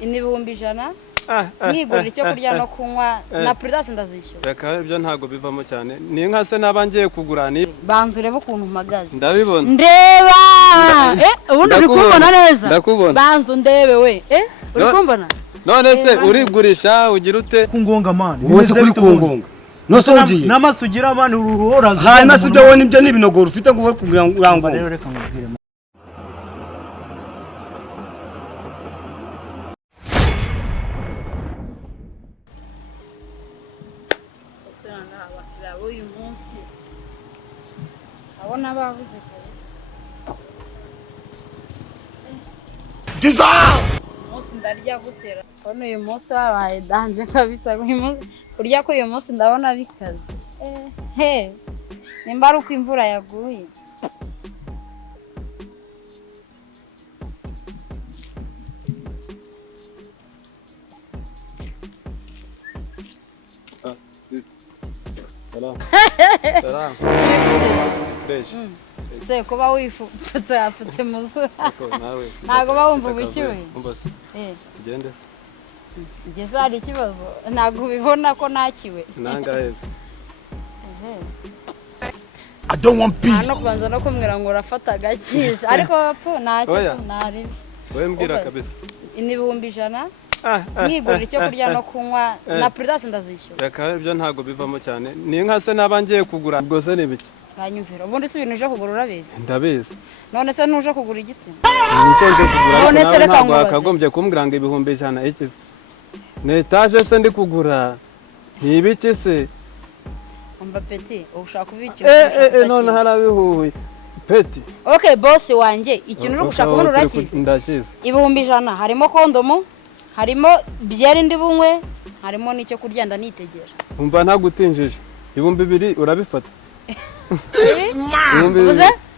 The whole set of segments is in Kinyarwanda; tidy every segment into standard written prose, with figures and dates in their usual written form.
n'ibihumbi 100 mwigurira icyo kurya no kunywa na prudence ndazishyura. Reka ibyo ntago bivamo cyane. Ni nka se nabangiye kugura ni banzu reba ukuntu mpagaze. Ndabibona. Ndeba. Ubundi uri kumbona neza. Ndakubona. Banzu ndebe we. Uri kumbona? None se urigurisha ugira ute? Kungonga mani. Wose kuri kungonga. Nose ugiye. Namasugira mani uruhora. Ha nasibyo wone ibyo nibinogoro ufite ngo kugira ngo rero reka nkubwire. Uyu munsi abona bavuze kabisa umunsi ndarya gutera none uyu munsi wabaye danje kabisa kurya ko uyu munsi ndabona bikaze nimba ari uko imvura yaguye Salam. Fresh. Se kuba wifutse afutse muzo. Nago bawumva ubushyuhe. Gende. Ngeze ari ikibazo. Nago bibona ko nakiwe. Nangaheze. I don't want peace. Hano kubanza no kumwira ngo urafata gakisha ariko bapfu ntacyo naribi. Wewe mbwira kabisa. N'ibihumbi 100 mwigurira icyo kurya no kunywa na prudence ndazishyura. Reka ibyo ntago bivamo cyane. Ni nka se nabangiye kugura ubwo se nibiki. Banyumvira ubundi si ibintu uje kugura urabizi. Ndabizi. None se nuje kugura igisi? Nicyo nje kugura. None se reka ngo akagombye kumbwira ngo ibihumbi 100 ikize. Ne etage se ndi kugura. Ni ibiki se? Umva Peti ushaka kubiki? None harabihuye. Peti. Okay boss wanje ikintu uri gushaka ubona urakize. Ndakize. Ibihumbi 100 harimo kondomo, harimo byeri ndi bunywe, harimo n'icyo kurya ndanitegera. Umva ntagutinjije. Ibihumbi 2 urabifata.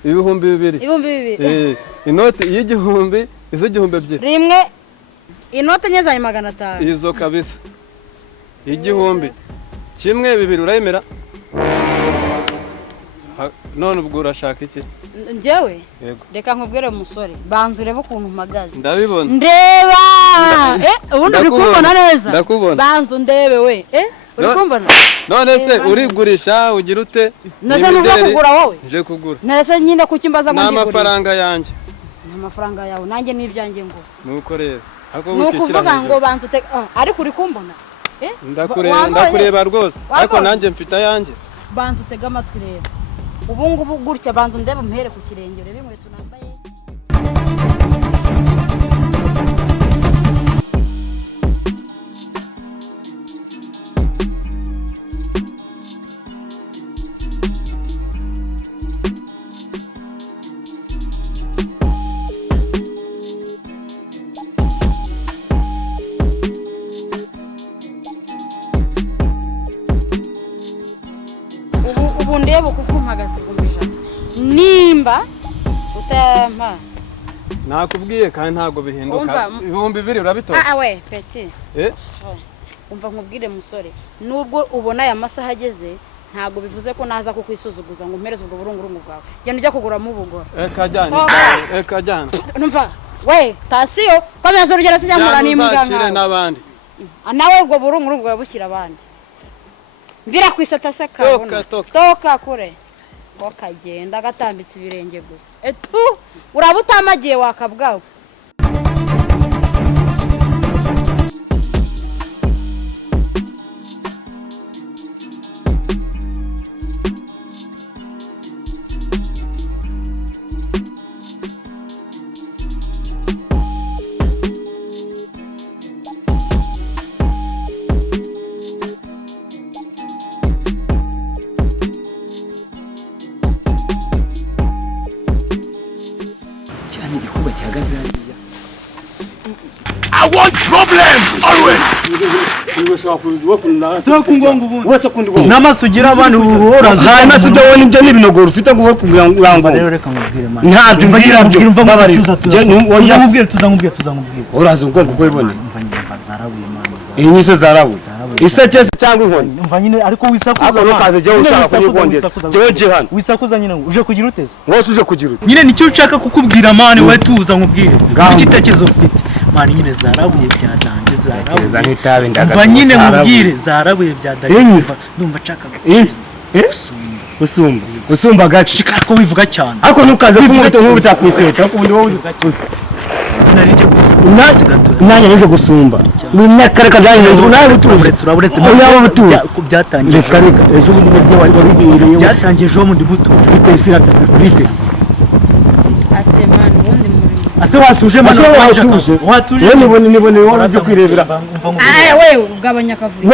Ibihumbi 2. Inoti y'igihumbi iz'igihumbi 2. Rimwe inoti nyezanye 500. Izo kabisa. Igihumbi. Kimwe 2 urayemera? None ubwo urashaka iki? Njyewe? Yego. Reka nkubwire umusore, banzu reba ukuntu mpagaze. Ndabibona. Ndeba. Ubundi uri kumbona neza. Ndakubona. Banzu ndebe we. Uri kumbona? None se urigurisha ugira ute? Nase nuje kugura wowe? Nje kugura. Nase nyine kucyimbaza ngo ngigure. N'amafaranga yanjye. N'amafaranga yawe nanjye n'ibyanjye ngo. Nuko rero. Nukuvuga ngo banzu te ariko uri kumbona? Ndakureba rwose. Ariko nanjye mfite ayanjye. Banzu tega amatwi rero. Ubungubu gutya banzu ndebe muhere ku kirenge rebe inkweto nambaye. Ubu ndebe kuko mpagaze gumisha nimba utampa nakubwiye kandi ntago bihinduka ibihumbi 2 urabitora we Peti umva nkubwire musore nubwo ubona aya masaha ageze ntago bivuze ko naza kukwisuzuguza ngo mpereze ubwo burungurungu bwawe genda ujya kugura mu bugoro eka jana numva we tasiyo komeza urugero sijyamura n'imbwa n'abandi nawe ubwo burungurungu bwawe bushyira abandi mvira kwisata saka toka kure wakagenda gatambitse ibirenge gusa urabutamagiye wakabwawe I want problems always. Namasugira abantu uruhora. Ha nasibyo wone ibyo nibinogoro ufite ngo kugira ngo rero reka nkubwire mani. Ntabyo mbwira byo. Tuzamubwira. Urazi ubwonko bwo ibone. Zarabuye mani. Inyise zarabu. isake cyangwa inkoni umva nyine ariko wisakuza ako nukaze jya ushaka kunyigondera jewe jihana wisakuza nyine uje kugira uteze wose uje kugira ute nyine nicyo nshaka kukubwira mani we tuza nkubwire igitekerezo mfite mani nyine zarabuye byadanje Tekereza nk'itabi ndaga umva nyine nkubwire zarabuye byadanje ndumva nshaka usumba gace shika ko wivuga cyane ako nukaze kumwita nk'ubutakwiseta ko ubundi wowe narije gusumba nanya nije gusumba mu myaka reka danye nawe uturetse byatangiye kareka ejo bundi byo wari wabigiriye byatangiye ejo bundi buto bitesira tasirike asemana ubundi muri ase watuje mano watuje nibone wari uje kwirebera wewe ugabanya kavuyo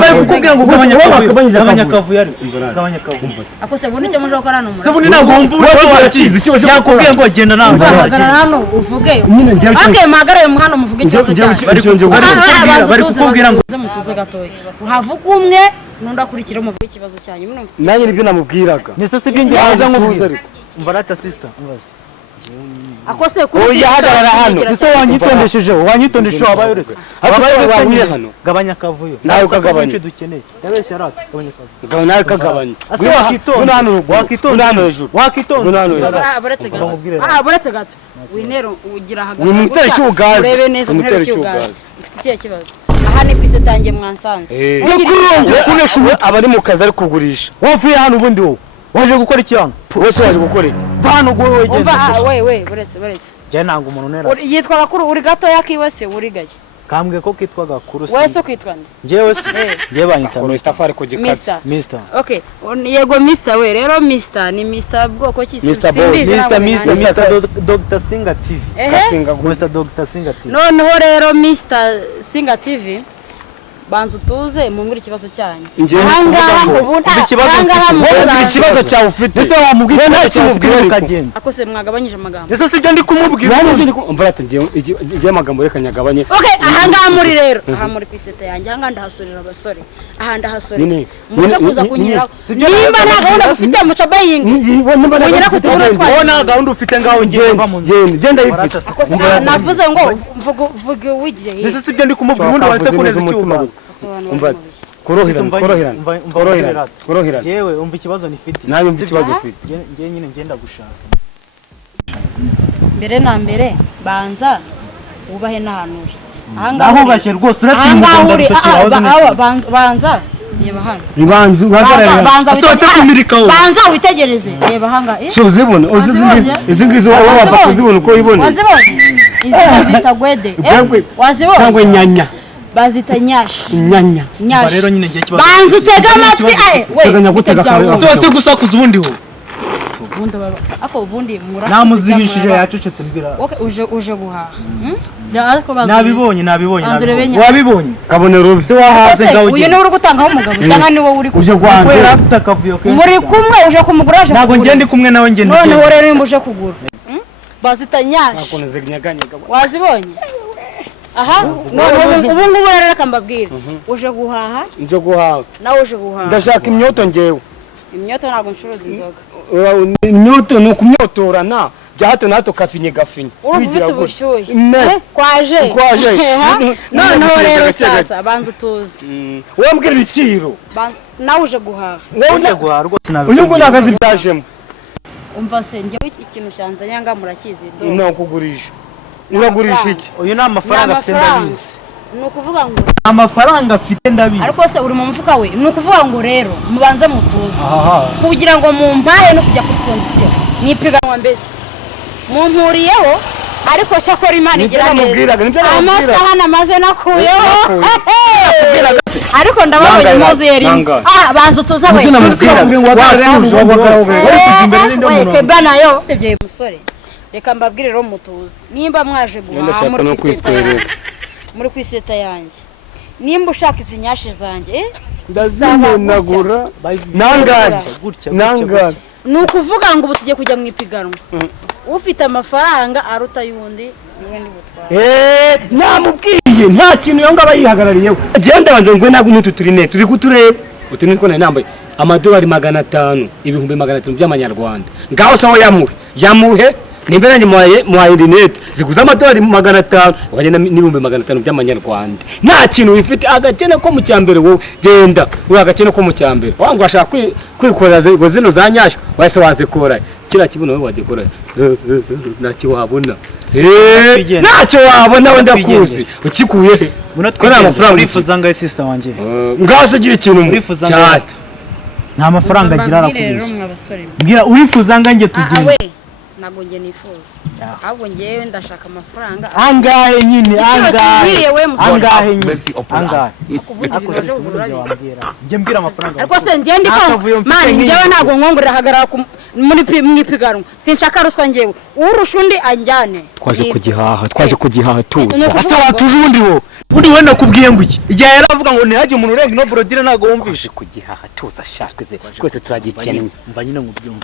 bari kukubwira ngo ugabanya kavuyo ari ugabanya kavuyo akose bundi cyo mujo korana umura se bundi ntabwo wumva wakizi yakubwiye ngo genda nawe hano uvuge nyine ngiye okay magara mu hano muvuge ikibazo cyane bari kukubwira ngo mutuze gatoya uhavuga umwe nundakurikira muvuge ikibazo cyanyu nanjye nibyo namubwiraga nese se byo ngiye nkubuza ariko umva rata sister umbaze akose kuri oya hagarara hano ese wanyitondesheje wabaye uretse wabaye hano gabanya kavuyo nawe ukagabanya dukeneye yabeshya rata gabanya kavuyo nawe ukagabanya wakitonda hano hejuru wakitonda buretse gato winero ugira hagati ni mutera cyugaza urebe neza mutera cyugaza mfite ikihe kibazo aha ni kwise tangiye mwansanze kunesha abari mu kazi ari kugurisha wavuye hano ubundi wowe waje gukora iki hano wose waje gukora iki vano gwe we buretse je nanga umuntu nera yitwa gakuru uri gato yakiwe se uri gake kambwe ko kitwa gakuru se wese kwitwa nde jewe se je banyita Mustafa ko gikaza Mr okay yego Mr we rero Mr ni Mr bwoko ki simbizi Mr Dr Singa TV Mr Dr Singa TV noneho rero Mr Singa TV banzu tuze mumwira ikibazo cyanyu ahangaha ubundi ikibazo cyawe ufite ese wamubwira nta kimubwira ukagenda akose mwagabanyije amagambo ese sibyo ndi kumubwira umva ati ngiye amagambo reka nyagabanye okay ahangaha muri rero aha muri kwiseta yanjye ahangaha ndahasorera abasore aha ndahasorera muri kuza kunyiraho nimba nta gahunda ufite muca baying munyira ku tubura twaje ubona gahunda ufite ngaho ngenda yifite navuze ngo vuga wigiye ese sibyo ndi kumubwira ubundi wahise kuneza icyuma korohera yewe umva ikibazo nifite nawe umva ikibazo ufite ngiye nyine ngenda gushaka mbere na mbere banza ubahe nahanuri ahangaha ubashye rwose uratinya banza yeba hano banza witegereze yeba hanga so zibona izi ngizo waba kuzibona uko ibona wazibonye izi zitagwede wazibonye cyangwa nyanya bazita nyashi nyanya rero nyine ngiye kibazo banza utega amatwi teganya gutega sote gusakuza ubundi ho ubundi baba ako ubundi mura namuzigishije yacecetse mbwira uje guhaha nabibonye wabibonye kabonero se wahaze ngaho uyu ni uri gutangaho umugabo cyangwa ni wowe uri uje gwande kwera afite akavuyo ke muri kumwe uje kumugura aje ntago ngiye ndi kumwe nawe ngiye none rero imbuje kugura bazita nyashi wazibonye aha ubu ngubu rero kambabwira uje guhaha nje guhaha nawe uje guhaha ndashaka imyoto ngewe imyoto ntago ncuruza inzoga imyoto ni ukumyotorana bya hato na hato kafinye gafinye wigira ubushyuhe kwaje noneho rero sasa banza utuze wowe mbwira ibiciro nawe uje guhaha uje guhaha rwose nabi uyu ngo nagazi byajemo umva se njyewe ikintu cyanza nyanga murakizi do no kugurisha uragurisha iki uyu ni amafaranga afite ndabizi ni ukuvuga ngo amafaranga afite ndabizi ariko se uri mu mufuka we ni ukuvuga ngo rero mubanze mutuze kugira ngo mumbaye no kujya kuri kondisiyo nipiganwa mbese mumpuriyeho ariko cyakora imana igira neza amasaha namaze nakuyeho ariko ndababonye muzuye rimwe banza utuze we banayo tebye musore reka mbabwire rero mutuze nimba mwaje guhaha muri kwiseta yanjye nimba ushaka izi nyashi zanjye ndazimenagura nangane ni ukuvuga ngo ubu tugiye kujya mu ipiganwa ufite amafaranga aruta y'undi niwe ndibutware namubwiye nta kintu yo ngaba yihagarariyeho agenda banze ngo ntabwo n'utu turine turi kutureba utu nitwo nambaye amadolari 500 ibihumbi 500 by'amanyarwanda ngaho saho yamuhe nimba nanjye muhaye rinete ziguza amadolari 500 ukagenda n'ibihumbi 500 by'amanyarwanda nta kintu wifite agakene ko mu cyambere wowe genda uri agakene ko mu cyambere wangu ashaka kwikorera zino za nyashyo wese wazikora kira kibuno wowe wagikora ntacyo wabona ntacyo wabona wenda kuzi ukikuye he ko nta mafaranga urifuza ngaye sister wanjye ngaho gira ikintu urifuza ngaye nta mafaranga agira arakubwira mbwira urifuza ngaye tugiye ntabwo njye nifuza ahubwo njyewe ndashaka amafaranga angahe nyine angahe njye mbwira amafaranga ariko se njye ndiko mani njyewe ntabwo nkongorera hagarara mu ipiganwa sinshaka ruswa njyewe urusha undi anjyane twaje kugihaha tuza asa watuje undi we nakubwiye ngo iki igihe yaravuga ngo ntihajye umuntu urenga ino brodire ntabwo wumvishe kugihaha tuza shakwe twese turagikennye mva nyine nkubwire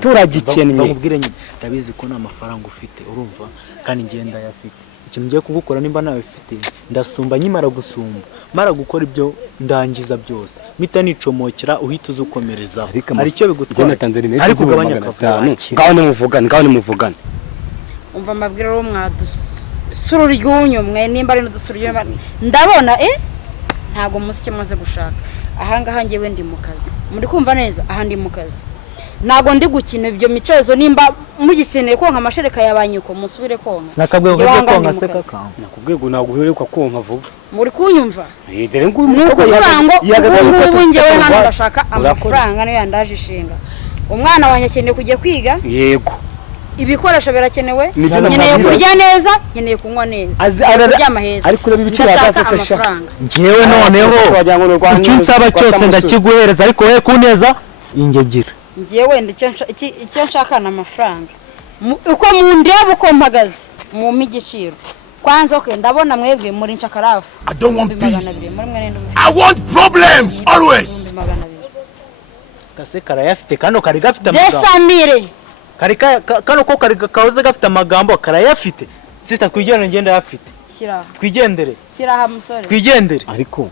turagikennye nkubwire nyine ndabizi ko nta mafaranga ufite urumva kandi ngenda yafite ikintu ngiye kugukora nimba nawe ufite ndasumba nyimara gusumba mara gukora ibyo ndangiza byose mita nicomokera uhita uzukomereza hari icyo bigutwara ariko ugabanya akavuga ngaho nimuvugane umva amabwire ro mwadusura ryunyo mwe nimba ari n'udusura ryunyo ndabona ntago musi cyo maze gushaka ahangaha ngewe ndi mu kazi muri kumva neza aha ndi mu kazi nago ndi gukina ibyo micezo nimba mugikeneye konka amashereka yabanyuko musubire konka nakabwe ko konka seka ka nakubwiye ngo naguheruka konka vuba muri kunyumva dere nuko ubu ngewe hano ndashaka amafaranga niyo yandaje ishinga umwana wanjye akeneye kujya kwiga yego ibikoresho birakenewe nkeneye kurya neza nkeneye kunywa neza kuryama heza ariko reba ibiciro amafaranga ngewe noneho icyo nsaba cyose ndakiguhereza ariko we kuneza ingegera ngewe icyo nshaka na amafaranga uko mundeba uko mpagaze mu migiciro kwanza okay ndabona mwebwe muri nshakarafu I don't want peace. I want problems always. kase karayafite kano kari gafite amagambo desamire kano ko kari kahoze gafite amagambo karayafite sister twigendere ngenda yafite twigendere shyira musore twigendere ariko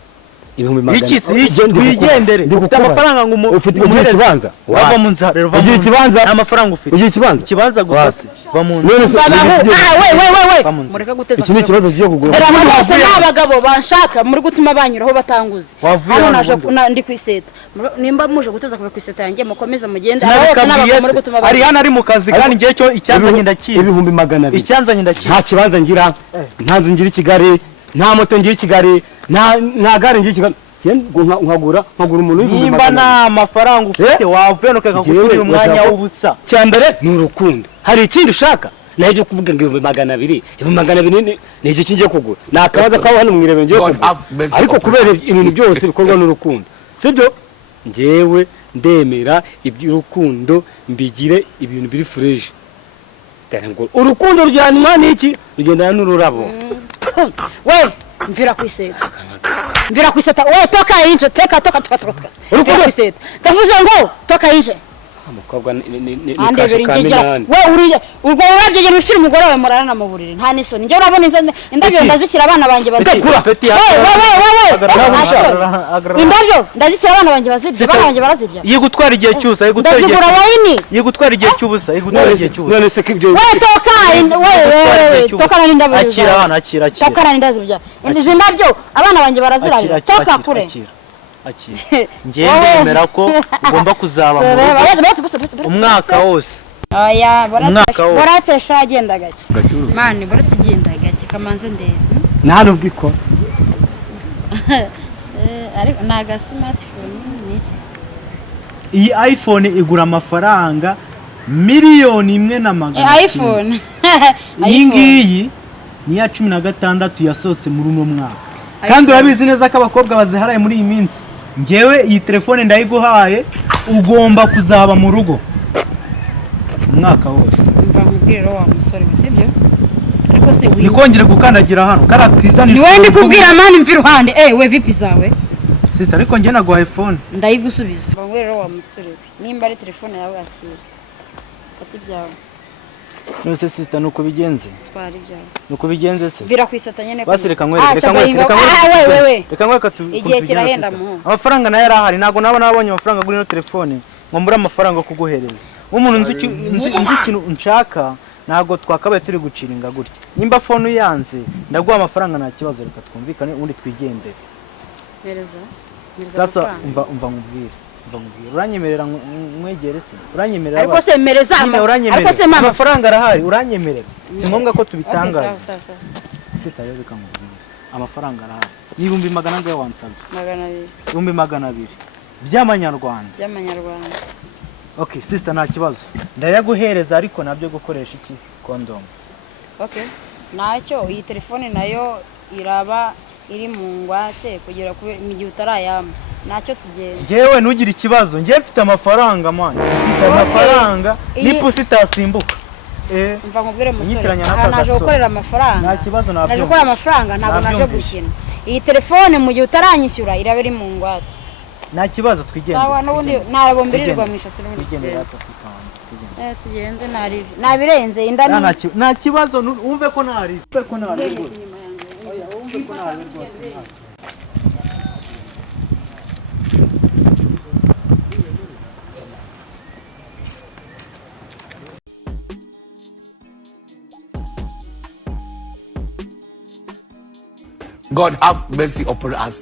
ibihumbi magana iki twigendere ufite amafaranga ngo ufite ikibanza wava mu nzara rero ugiye ikibanza amafaranga ufite ugiye ikibanza gusa se va mu we mureka guteza iki ni ikibazo cyo kugura bose n'abagabo banshaka muri gutuma banyuraho batanguze hano naje ndi kwiseta nimba muje guteza kuva kwiseta yanjye mukomeza mugende abose n'abagabo muri gutuma ari hano ari mu kazi kandi ngiye cyo icyanzanye ndakizi ibihumbi 200 icyanzanye ndakizi nta kibanza ngira nta nzu ngira i Kigali nta moto ngira i Kigali nta gare ngira i Kigali nkagura umuntu nimba nta mafaranga ufite wavuye no kakakugira umwanya w'ubusa cyambere ni urukundo hari ikindi ushaka naje kuvuga ngo 200 200 ni iki kingiye kugura nakabaza kaho hano mwirebe ngiye kugura ariko kubera ibintu byose bikorwa n'urukundo sibyo ngewe ndemera iby'urukundo mbigire ibintu biri fresh ngo urukundo rujyanwa n'iki rugendana n'ururabo we mvira kwiseta we toka inje toka urukundo kwiseta tavuze ngo toka inje umukobwa ni kashe kamenya we uriya urwo urabye rushira umugore wawe murana mu buriri nta nisoni nje urabona indabyo ndazishyira abana banjye bazirya indabyo ndazishyira abana banjye bazirya abana banjye barazirya yigutwara igihe cyusa yigutwara igihe cyubusa none se kibyo we toka n'indabyo akira toka n'indabyo bya izi ndabyo abana banjye barazirya toka kure ndemera ko ugomba kuzaba umwaka wose oya borate shagenda gake mani borate genda gake kamanze ndende nta nubwiko ariko naga smartphone niki iyi iPhone igura amafaranga miliyoni 1.1 iPhone iyi ngiyi ni ya 16 yasohotse muri uno mwaka kandi urabizi neza ko abakobwa baziharaye muri iyi minsi ngewe iyi telefone ndayiguhaye ugomba kuzaba mu rugo umwaka wose mva mubwire wa musore sibyo ariko se nikongere gukandagira hano karakizana ni wewe ndikubwira mani mvi ruhande we vipi zawe sister ariko nge naguhaye phone ndayigusubiza mva mubwire wa musore nimba ari telefone yawe akira ati byawe nose sister nuko bigenze twari byawe nuko bigenze se vira kwisatanye ne basi reka nkwe igihe kirahenda mu amafaranga nayo arahari nago nabonye amafaranga kuri no telefone ngo mbura amafaranga kuguhereza umuntu nzi ikintu nshaka ntago twakabaye turi guciringa gutya. Nimba phone yanze ndaguha amafaranga nta kibazo, reka twumvikane ubundi twigendere. Mereza Sasa umva nkubwire. Uranyemerera mwegere se? Uranyemerera? Ariko se mereza ariko se mama amafaranga arahari, uranyemerera? Si ngombwa ko tubitangaza. Sasa Sita rero bikamubwira. Amafaranga arahari. N'ibihumbi 200 wansabye. 200. 200 by'amanyarwanda. By'amanyarwanda. Okay, sister nta kibazo. Ndayaguhereza ariko nabyo gukoresha iki? Condom. Okay. Nacyo iyi telefone nayo iraba iri mu ngwate kugira mu gihe utarayama. Nacyo tugenda. Jewe ntugire ikibazo. Ngiye mfite amafaranga man. Mfite amafaranga n'ipusi itasimbuka. Mva nkubwire musore. Naje gukorera amafaranga. Nta kibazo nabyo. Naje gukora amafaranga ntago naje gukina. Iyi telefone mu gihe utaranyishyura iraba iri mu ngwate. Nta kibazo twigende. Sawa n'ubundi ntabombirirwa mu ishasi n'ubundi. Tugende nabirenze indani. Nta kibazo umve ko ntari. Umve ko ntari rwose. Oya umve ko ntari rwose. God have mercy upon us.